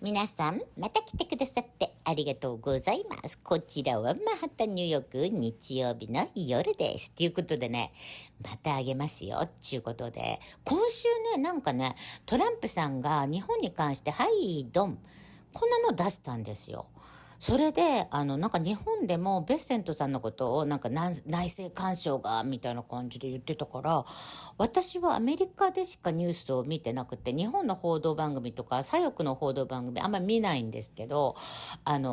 皆さん、また来てくださってありがとうございます。こちらはマンハッタンニューヨーク日曜日の夜です。ということでね、またあげますよ。ということで、今週ね、なんかね、トランプさんが日本に関して、はい、ドン。こんなの出したんですよ。それで、なんか日本でもベッセントさんのことをなんか内政干渉がみたいな感じで言ってたから、私はアメリカでしかニュースを見てなくて、日本の報道番組とか左翼の報道番組あんまり見ないんですけど、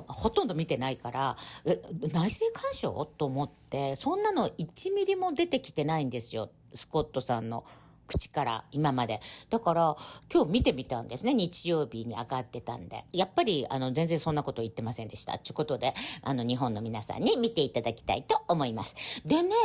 ほとんど見てないから、内政干渉と思って、そんなの1ミリも出てきてないんですよ。スコットさんの口から今まで。だから今日見てみたんですね。日曜日に上がってたんで。やっぱり全然そんなこと言ってませんでした。ということで、日本の皆さんに見ていただきたいと思います。でね、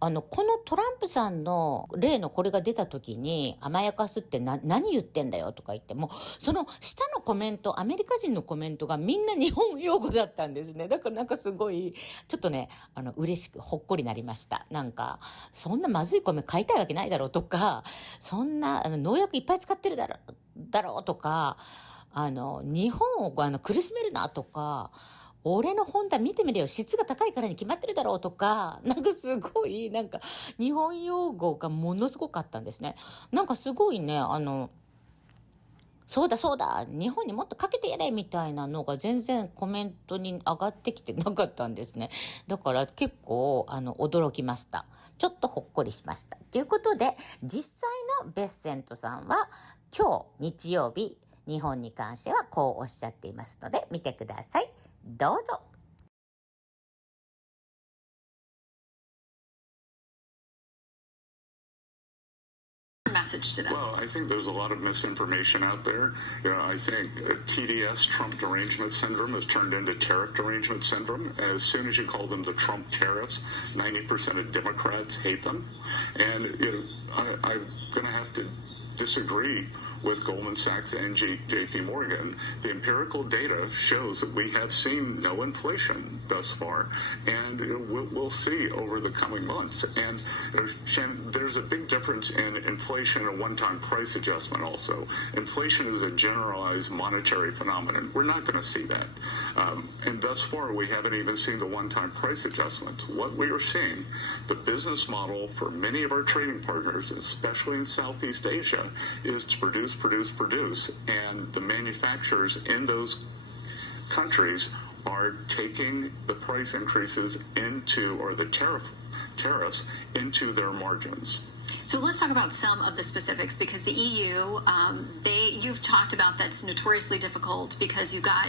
このトランプさんの例のこれが出た時に、甘やかすって何言ってんだよとか言っても、その下のコメント、アメリカ人のコメントがみんな日本用語だったんですね。だからなんかすごい、ちょっとね、嬉しくほっこりなりました。なんか、そんなまずい米買いたいわけないだろうとか、そんな農薬いっぱい使ってるだろうとか、日本を苦しめるなとか、俺の本棚見てみるよ、質が高いからに決まってるだろうとか、なんかすごい、なんか日本用語がものすごかったんですね。なんかすごいね、そうだそうだ、日本にもっとかけてやれみたいなのが全然コメントに上がってきてなかったんですね。だから結構驚きました。ちょっとほっこりしました。ということで、実際のベッセントさんは今日日曜日、日本に関してはこうおっしゃっていますので見てください。どうぞ。Message to them? Well, I think there's a lot of misinformation out there. I think TDS, Trump Derangement Syndrome, has turned into Tariff Derangement Syndrome. As soon as you call them the Trump tariffs, 90% of Democrats hate them. And I'm going to have to disagree with Goldman Sachs and JP Morgan. The empirical data shows that we have seen no inflation thus far, and we'll see over the coming months. And Shannon, there's a big difference in inflation and a one-time price adjustment also. Inflation is a generalized monetary phenomenon. We're not going to see that. And thus far, we haven't even seen the one-time price adjustments. What we are seeing, the business model for many of our trading partners, especially in Southeast Asia, is to produce, and the manufacturers in those countries are taking the price increases into, or the tariffs into their margins. So let's talk about some of the specifics, because the EU, you've talked about that's notoriously difficult because you've got,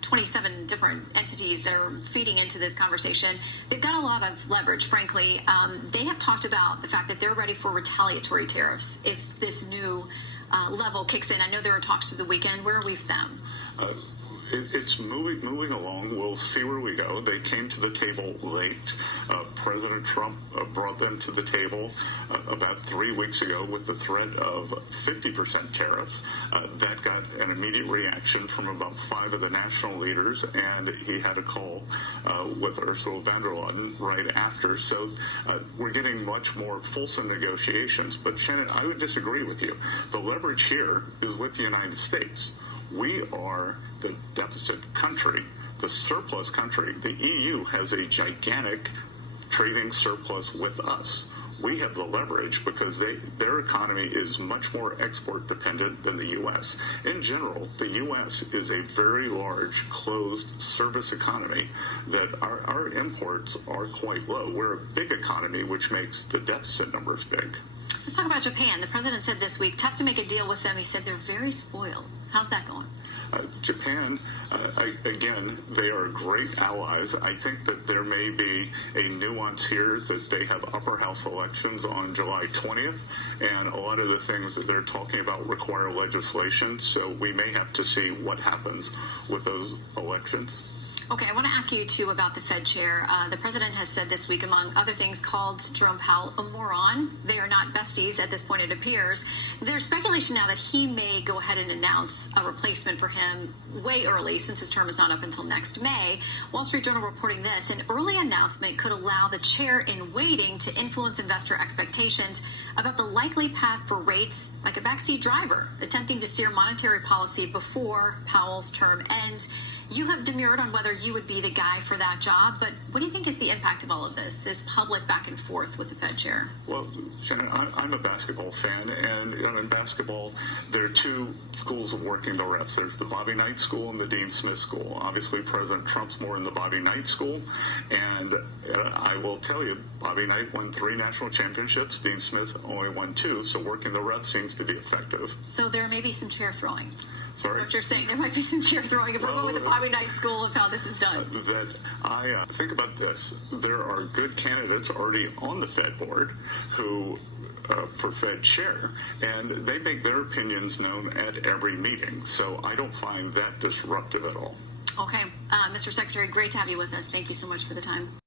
27 different entities that are feeding into this conversation. They've got a lot of leverage, frankly. They have talked about the fact that they're ready for retaliatory tariffs if this new level kicks in. I know there were talks through the weekend. Where are we with them? It's moving along. We'll see where we go. They came to the table late. President Trump brought them to the table about 3 weeks ago with the threat of 50% tariffs. That got an immediate reaction from about 5 of the national leaders, and he had a call with Ursula von der Leyen right after. So we're getting much more fulsome negotiations. But Shannon, I would disagree with you. The leverage here is with the United States. We are the deficit country, the surplus country. The EU has a gigantic trading surplus with us. We have the leverage because their economy is much more export dependent than the U.S. In general, the U.S. is a very large closed service economy that our imports are quite low. We're a big economy, which makes the deficit numbers big. Let's talk about Japan. The president said this week, tough to make a deal with them. He said they're very spoiled. How's that going? Japan, again, they are great allies. I think that there may be a nuance here that they have upper house elections on July 20th, and a lot of the things that they're talking about require legislation, so we may have to see what happens with those elections. Okay, I want to ask you, too, about the Fed chair. The president has said this week, among other things, called Jerome Powell a moron. They are not besties at this point, it appears. There's speculation now that he may go ahead and announce a replacement for him way early, since his term is not up until next May. Wall Street Journal reporting this: an early announcement could allow the chair in waiting to influence investor expectations about the likely path for rates, like a backseat driver attempting to steer monetary policy before Powell's term ends. You have demurred on whether you would be the guy for that job, but what do you think is the impact of all of this public back and forth with the Fed chair? Well, Shannon, I'm a basketball fan, and in basketball, there are two schools of working the refs. There's the Bobby Knight school and the Dean Smith school. Obviously, President Trump's more in the Bobby Knight school, and I will tell you, Bobby Knight won 3 national championships. Dean Smith only won 2, so working the refs seems to be effective. So there may be some chair throwing. Sorry? That's what you're saying. There might be some chair throwing if we're going with the Bobby Knight school of how this is done. Think about this. There are good candidates already on the Fed board who for Fed chair, and they make their opinions known at every meeting. So I don't find that disruptive at all. Okay. Mr. Secretary, great to have you with us. Thank you so much for the time.